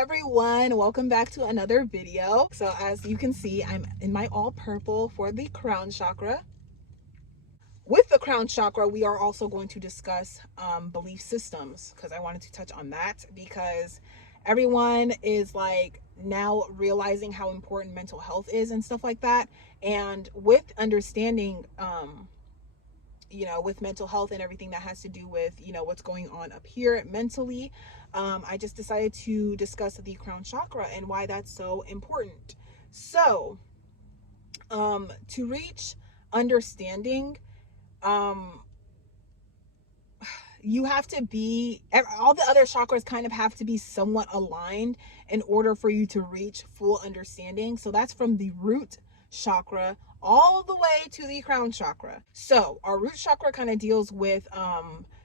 everyone, welcome back to another video. So as you can see, I'm in my all purple for the crown chakra. With the crown chakra, we are also going to discuss belief systems, because I wanted to touch on that because everyone is like now realizing how important mental health is and stuff like that. And with understanding with mental health and everything that has to do with, what's going on up here mentally, I just decided to discuss the crown chakra and why that's so important. So, to reach understanding, you have to be, all the other chakras kind of have to be somewhat aligned in order for you to reach full understanding. So that's from the root chakra all the way to the crown chakra. So our root chakra kind of deals with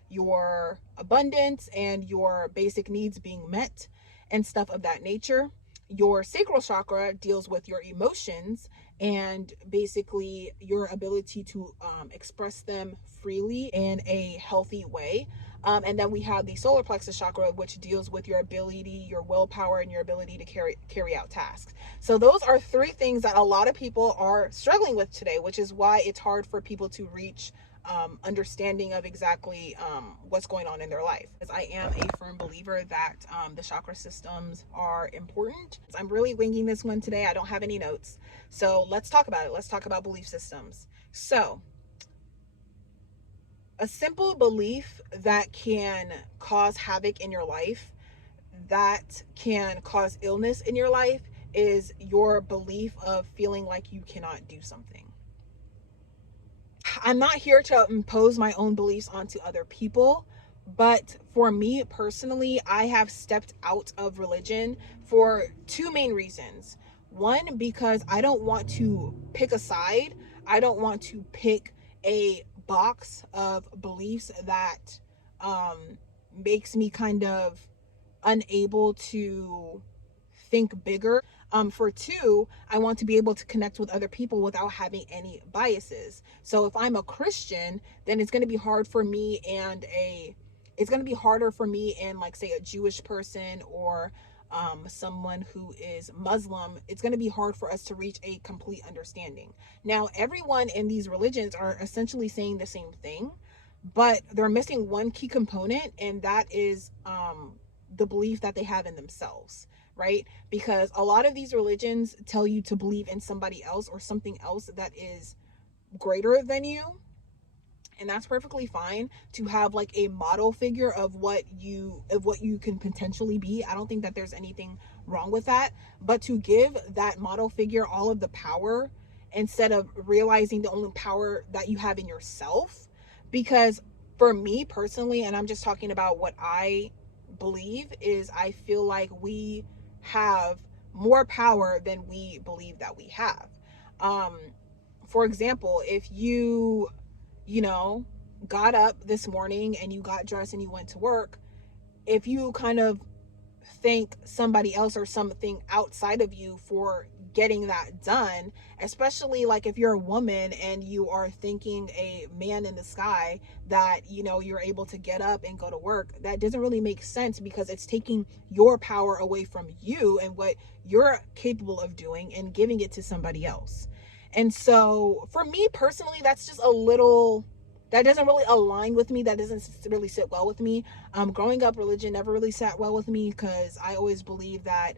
your abundance and your basic needs being met and stuff of that nature. Your sacral chakra deals with your emotions and basically your ability to express them freely in a healthy way. And then we have the solar plexus chakra, which deals with your ability, your willpower, and your ability to carry out tasks. So those are three things that a lot of people are struggling with today, which is why it's hard for people to reach understanding of exactly what's going on in their life. As I am a firm believer that the chakra systems are important. I'm really winging this one today. I don't have any notes. So let's talk about it. Let's talk about belief systems. So a simple belief that can cause havoc in your life, that can cause illness in your life, is your belief of feeling like you cannot do something. I'm not here to impose my own beliefs onto other people, but for me personally, I have stepped out of religion for two main reasons. One, because I don't want to pick a side. I don't want to pick a box of beliefs that makes me kind of unable to think bigger. For two, I want to be able to connect with other people without having any biases. So if I'm a Christian, then it's going to be hard for me it's going to be harder for me and, like, say, a Jewish person or someone who is Muslim. It's going to be hard for us to reach a complete understanding. Now, everyone in these religions are essentially saying the same thing, but they're missing one key component, and that is the belief that they have in themselves, right? Because a lot of these religions tell you to believe in somebody else or something else that is greater than you. And that's perfectly fine to have like a model figure of what you can potentially be. I don't think that there's anything wrong with that. But to give that model figure all of the power instead of realizing the only power that you have in yourself. Because for me personally, and I'm just talking about what I believe, is I feel like we have more power than we believe that we have. For example, if you got up this morning and you got dressed and you went to work, if you kind of thank somebody else or something outside of you for getting that done, especially like if you're a woman and you are thanking a man in the sky that you're able to get up and go to work, that doesn't really make sense, because it's taking your power away from you and what you're capable of doing and giving it to somebody else. And so for me personally, that's just that doesn't really align with me. That doesn't really sit well with me. Growing up, religion never really sat well with me, because I always believe that,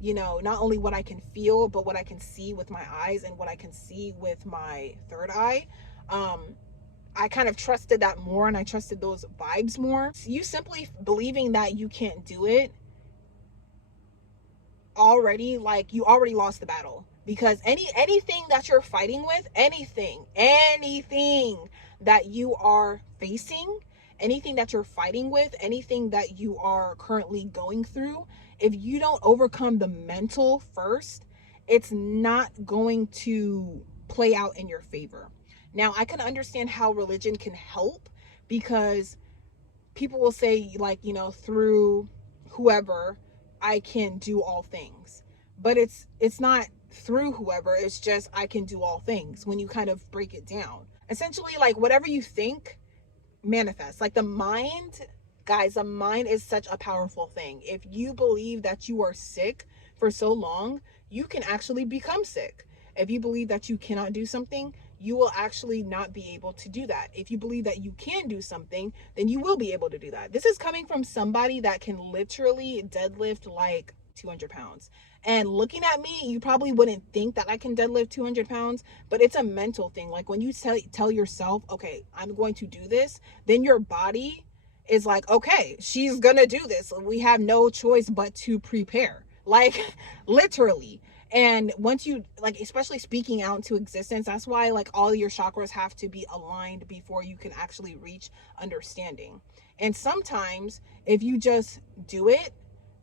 not only what I can feel, but what I can see with my eyes and what I can see with my third eye. I kind of trusted that more, and I trusted those vibes more. You simply believing that you can't do it already, like, you already lost the battle. Because anything that you're fighting with, anything that you are facing, anything that you're fighting with, anything that you are currently going through, if you don't overcome the mental first, it's not going to play out in your favor. Now, I can understand how religion can help, because people will say, like, through whoever I can do all things. But it's not through whoever, it's just I can do all things when you kind of break it down. Essentially, like, whatever you think manifests. Like, the mind Guys, the mind is such a powerful thing. If you believe that you are sick for so long, you can actually become sick. If you believe that you cannot do something, you will actually not be able to do that. If you believe that you can do something, then you will be able to do that. This is coming from somebody that can literally deadlift like 200 pounds. And looking at me, you probably wouldn't think that I can deadlift 200 pounds, but it's a mental thing. Like when you tell yourself, okay, I'm going to do this, then your body is like, okay, she's gonna do this. We have no choice but to prepare. Like literally. And once you, like, especially speaking out into existence, that's why like all your chakras have to be aligned before you can actually reach understanding. And sometimes if you just do it,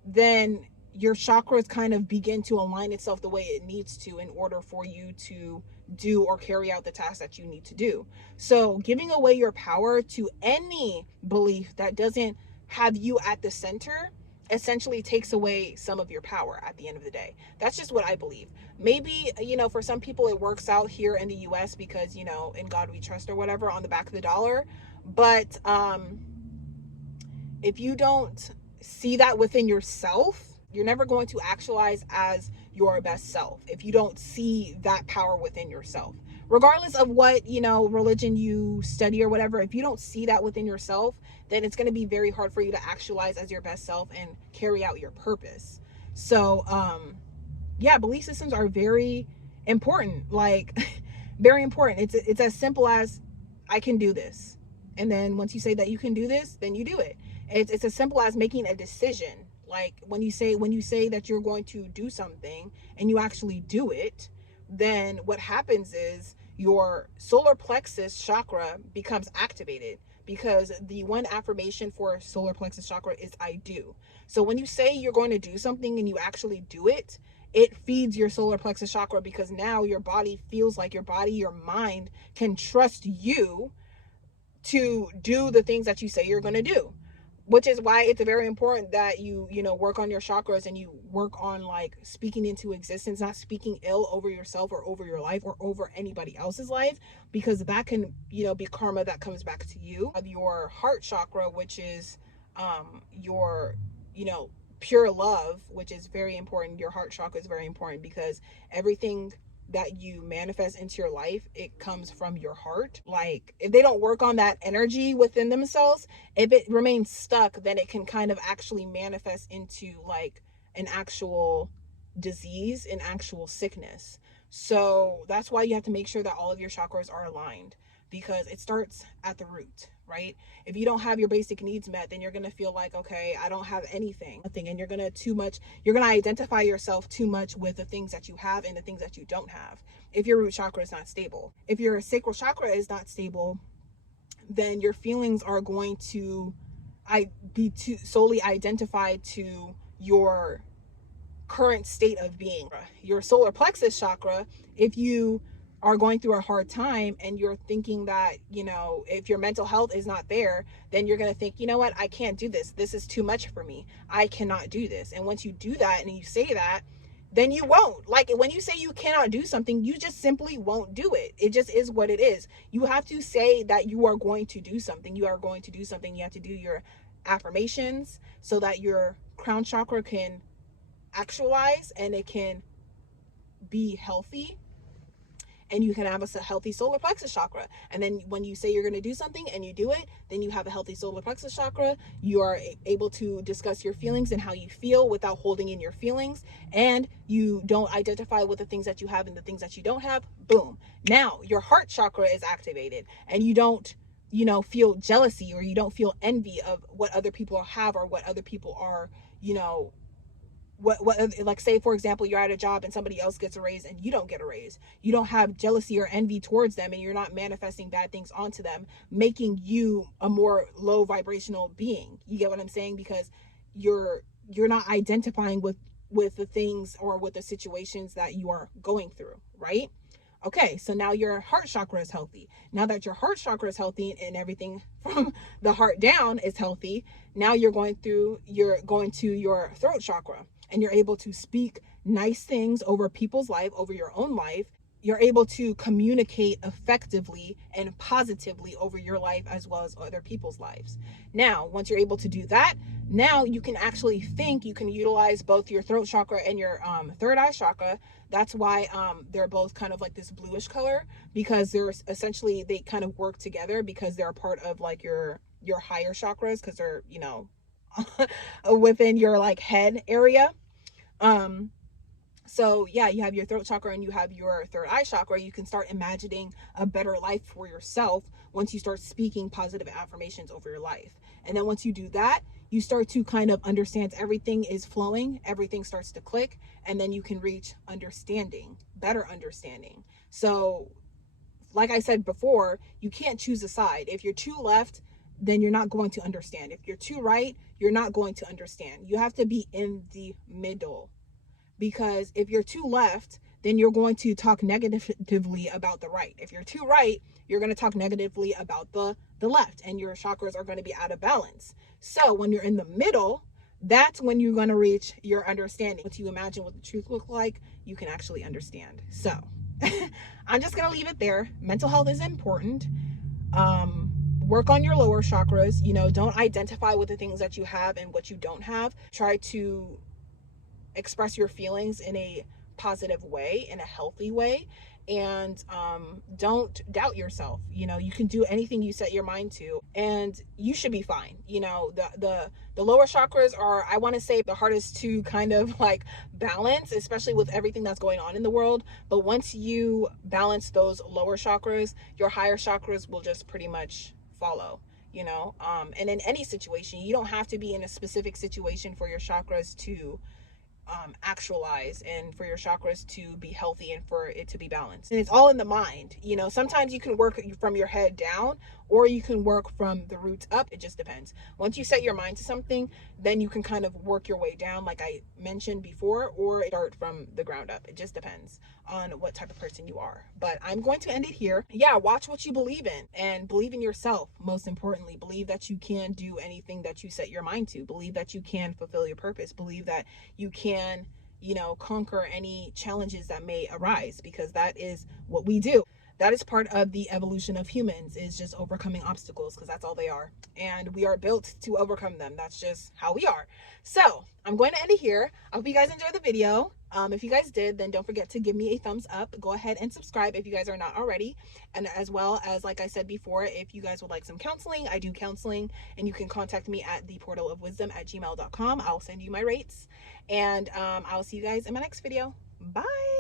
then your chakras kind of begin to align itself the way it needs to in order for you to do or carry out the task that you need to do. So giving away your power to any belief that doesn't have you at the center essentially takes away some of your power at the end of the day. That's just what I believe. Maybe, for some people it works out here in the US because, in God we trust or whatever on the back of the dollar. But if you don't see that within yourself, you're never going to actualize as your best self if you don't see that power within yourself. Regardless of what, religion you study or whatever, if you don't see that within yourself, then it's going to be very hard for you to actualize as your best self and carry out your purpose. So, yeah, belief systems are very important, like very important. It's as simple as I can do this. And then once you say that you can do this, then you do it. It's as simple as making a decision. Like when you say that you're going to do something and you actually do it, then what happens is your solar plexus chakra becomes activated, because the one affirmation for solar plexus chakra is I do. So when you say you're going to do something and you actually do it, it feeds your solar plexus chakra, because now your body feels like your mind can trust you to do the things that you say you're going to do. Which is why it's very important that you work on your chakras and you work on like speaking into existence, not speaking ill over yourself or over your life or over anybody else's life, because that can, be karma that comes back to you. Your heart chakra, which is your, pure love, which is very important. Your heart chakra is very important because everything that you manifest into your life, it comes from your heart. Like if they don't work on that energy within themselves, if it remains stuck, then it can kind of actually manifest into like an actual disease, an actual sickness. So that's why you have to make sure that all of your chakras are aligned, because it starts at the root, right? If you don't have your basic needs met, then you're going to feel like, okay, I don't have anything. And you're going to identify yourself too much with the things that you have and the things that you don't have. If your root chakra is not stable, if your sacral chakra is not stable, then your feelings are going to be solely identified to your current state of being. Your solar plexus chakra, if you are going through a hard time and you're thinking that, if your mental health is not there, then you're going to think, you know what, I can't do this. This is too much for me. I cannot do this. And once you do that and you say that, then you won't. Like when you say you cannot do something, you just simply won't do it. It just is what it is. You have to say that you are going to do something. You are going to do something. You have to do your affirmations so that your crown chakra can actualize and it can be healthy, and you can have a healthy solar plexus chakra. And then when you say you're going to do something and you do it, then you have a healthy solar plexus chakra. You are able to discuss your feelings and how you feel without holding in your feelings, and you don't identify with the things that you have and the things that you don't have. Boom. Now your heart chakra is activated, and you don't feel jealousy, or you don't feel envy of what other people have or what other people are, what like say for example, you're at a job and somebody else gets a raise and you don't get a raise. You don't have jealousy or envy towards them, and you're not manifesting bad things onto them, making you a more low vibrational being. You get what I'm saying? Because you're not identifying with the things or with the situations that you are going through, right? Okay, so now your heart chakra is healthy. Now that your heart chakra is healthy and everything from the heart down is healthy, now you're going to your throat chakra, and you're able to speak nice things over people's life, over your own life. you're able to communicate effectively and positively over your life as well as other people's lives. Now, once you're able to do that, now you can actually think. You can utilize both your throat chakra and your third eye chakra. That's why they're both kind of like this bluish color, because they're essentially, they kind of work together because they're a part of like your higher chakras, because they're, you know, within your like head area. So yeah, you have your throat chakra and you have your third eye chakra. You can start imagining a better life for yourself once you start speaking positive affirmations over your life. And then once you do that, you start to kind of understand everything is flowing, everything starts to click, and then you can reach understanding, better understanding. So like I said before, you can't choose a side. If you're too left, then you're not going to understand. If you're too right, you're not going to understand. You have to be in the middle, because if you're too left, then you're going to talk negatively about the right. If you're too right, you're going to talk negatively about the left, and your chakras are going to be out of balance. So when you're in the middle, that's when you're going to reach your understanding. Once you imagine what the truth looks like, you can actually understand. So I'm just going to leave it there. Mental health is important. Work on your lower chakras. You know, don't identify with the things that you have and what you don't have. Try to express your feelings in a positive way, in a healthy way, and don't doubt yourself. You know, you can do anything you set your mind to, and you should be fine. You know, the lower chakras are, I want to say, the hardest to kind of like balance, especially with everything that's going on in the world. But once you balance those lower chakras, your higher chakras will just pretty much follow. You know, and in any situation, you don't have to be in a specific situation for your chakras to actualize, and for your chakras to be healthy, and for it to be balanced. And it's all in the mind. You know, sometimes you can work from your head down, or you can work from the roots up. It just depends. Once you set your mind to something, then you can kind of work your way down, like I mentioned before, or start from the ground up. It just depends on what type of person you are. But I'm going to end it here. Yeah, watch what you believe in, and believe in yourself. Most importantly, believe that you can do anything that you set your mind to. Believe that you can fulfill your purpose. Believe that you can, you know, conquer any challenges that may arise, because that is what we do. That is part of the evolution of humans, is just overcoming obstacles, because that's all they are. And we are built to overcome them. That's just how we are. So I'm going to end it here. I hope you guys enjoyed the video. If you guys did, then don't forget to give me a thumbs up. Go ahead and subscribe if you guys are not already. And as well as, like I said before, if you guys would like some counseling, I do counseling, and you can contact me at theportalofwisdom@gmail.com. I'll send you my rates. And I'll see you guys in my next video. Bye.